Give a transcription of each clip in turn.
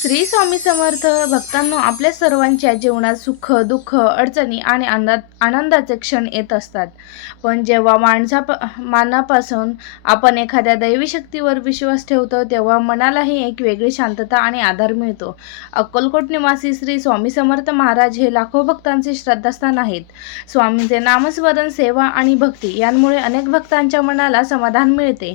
श्री स्वामी समर्थ भक्तांनो, आपल्या सर्वांच्या जीवनात सुख, दुःख, अडचणी आणि आनंदाचे क्षण येत असतात. पण जेव्हा मनापासून आपण एखाद्या दैवी शक्तीवर विश्वास ठेवतो, तेव्हा मनालाही एक वेगळी शांतता आणि आधार मिळतो. अक्कलकोट निवासी श्री स्वामी समर्थ महाराज हे लाखो भक्तांचे श्रद्धास्थान आहेत. स्वामींचे नामस्मरण, सेवा आणि भक्ती यांमुळे अनेक भक्तांच्या मनाला समाधान मिळते.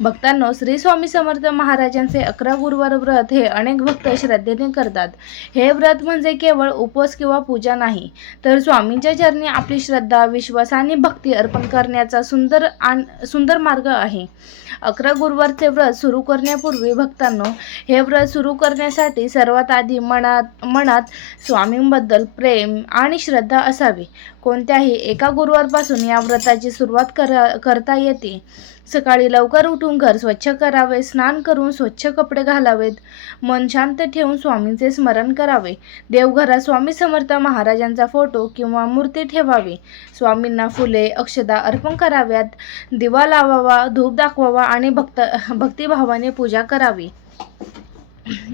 भक्तांनो, श्री स्वामी समर्थ महाराजांचे 11 गुरुवार व्रत हे अनेक भक्त श्रद्धेने करतात. हे व्रत म्हणजे केवळ उपवास किंवा पूजा नाही, तर स्वामींच्या चरणी आपली श्रद्धा, विश्वास आणि भक्ती अर्पण करण्याचा सुंदर मार्ग आहे. 11 गुरुवारचे व्रत सुरू करण्यापूर्वी भक्तांनो, हे व्रत सुरू करण्यासाठी सर्वात आधी मनात स्वामींबद्दल प्रेम आणि श्रद्धा असावी. कोणत्याही एका गुरुवारपासून या व्रताची सुरुवात करता येते. सकाळी लवकर उठून घर स्वच्छ करावे, स्नान करून स्वच्छ कपडे घालावेत, मन शांत ठेवून स्वामींचे स्मरण करावे. देवघरात स्वामी समर्थ महाराजांचा फोटो किंवा मूर्ती ठेवावी. स्वामींना फुले, अक्षता अर्पण कराव्यात, दिवा लावावा, धूप दाखवावा आणि भक्तिभावाने पूजा करावी.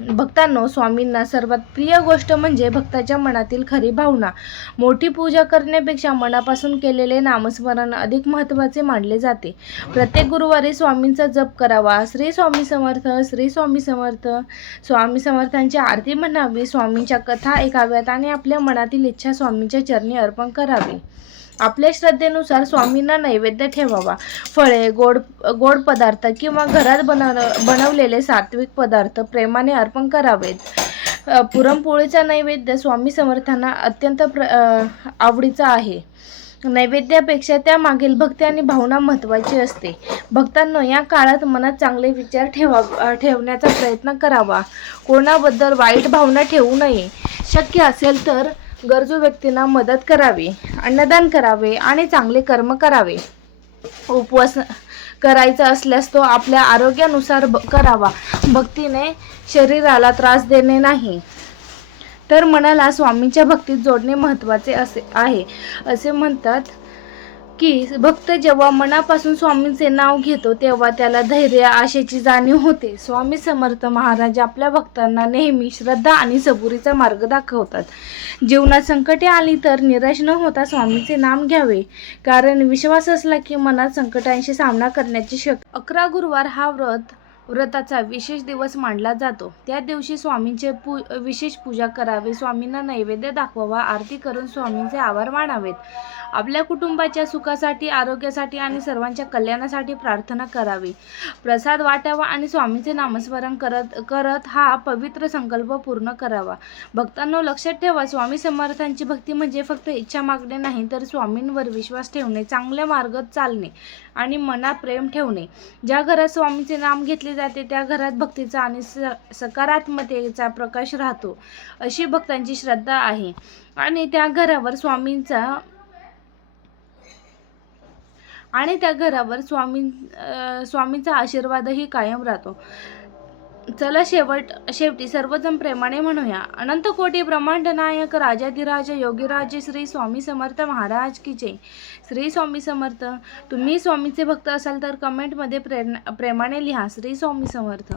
भक्तांनो, स्वामींना सर्वात प्रिय गोष्ट म्हणजे भक्ताच्या मनातील खरी भावना. मोठी पूजा करण्यापेक्षा मनापासून केलेले नामस्मरण अधिक महत्त्वाचे मानले जाते. प्रत्येक गुरुवारी स्वामींचा जप करावा. श्री स्वामी समर्थ, श्री स्वामी समर्थ. स्वामी समर्थांची आरती म्हणावी, स्वामींच्या कथा ऐकाव्यात आणि आपल्या मनातील इच्छा स्वामींच्या चरणी अर्पण करावी. आपल्या श्रद्धेनुसार स्वामींना नैवेद्य ठेवावा. फळे, गोड पदार्थ किंवा घरात बनवलेले सात्विक पदार्थ प्रेमाने अर्पण करावेत. पुरणपोळीचा नैवेद्य स्वामी समर्थांना अत्यंत आवडीचा आहे. नैवेद्यापेक्षा त्यामागील भक्ती आणि भावना महत्त्वाची असते. भक्तांनो, या काळात मनात चांगले विचार ठेवण्याचा प्रयत्न करावा. कोणाबद्दल वाईट भावना ठेवू नये. शक्य असेल तर गरजू व्यक्तींना मदत करावी, अन्नदान करावे आणि चांगले कर्म करावे. उपवास करायचा असल्यास तो आपल्या आरोग्यानुसार करावा. भक्तीने शरीराला त्रास देणे नाही, तर मनाला स्वामींच्या भक्तीत जोडणे महत्त्वाचे आहे. असे म्हणतात की भक्त जेव्हा मनापासून स्वामींचे नाव घेतो, तेव्हा त्याला धैर्य, आशेची जाणीव होते. स्वामी समर्थ महाराज आपल्या भक्तांना नेहमी श्रद्धा आणि सबुरीचा मार्ग दाखवतात. जीवनात संकटे आली तर निराश न होता स्वामींचे नाम घ्यावे, कारण विश्वास असला की मनात संकटांशी सामना करण्याची शक्ती. 11 गुरुवार हा व्रताचा विशेष दिवस मानला जातो. त्या दिवशी स्वामींचे विशेष पूजा करावी. स्वामींना नैवेद्य दाखवावा. आरती करून स्वामींचे आभार मानावेत. आपल्या कुटुंबाच्या सुखासाठी, आरोग्यासाठी आणि सर्वांच्या कल्याणासाठी प्रार्थना करावी. प्रसाद वाटावा आणि स्वामींचे नामस्मरण करत हा पवित्र संकल्प पूर्ण करावा. भक्तांनो, लक्षात ठेवा, स्वामी समर्थांची भक्ती म्हणजे फक्त इच्छा मागणे नाही, तर स्वामींवर विश्वास ठेवणे, चांगल्या मार्गात चालणे आणि मनात प्रेम ठेवणे. ज्या घरात स्वामींचे नाम घेतले जाते, त्या घरात भक्तीचा आणि सकारात्मकतेचा प्रकाश राहतो, अशी भक्तांची श्रद्धा आहे. आणि त्या घरावर स्वामींचा आशीर्वादही कायम राहतो. चला शेवटी सर्वजण प्रेमाने म्हणूया, अनंत कोटी ब्रह्मांड नायक राजाधिराज योगीराज श्री स्वामी समर्थ महाराज की जय. श्री स्वामी समर्थ. तुम्ही स्वामीचे भक्त असाल तर कमेंटमध्ये प्रेमाने लिहा, श्री स्वामी समर्थ.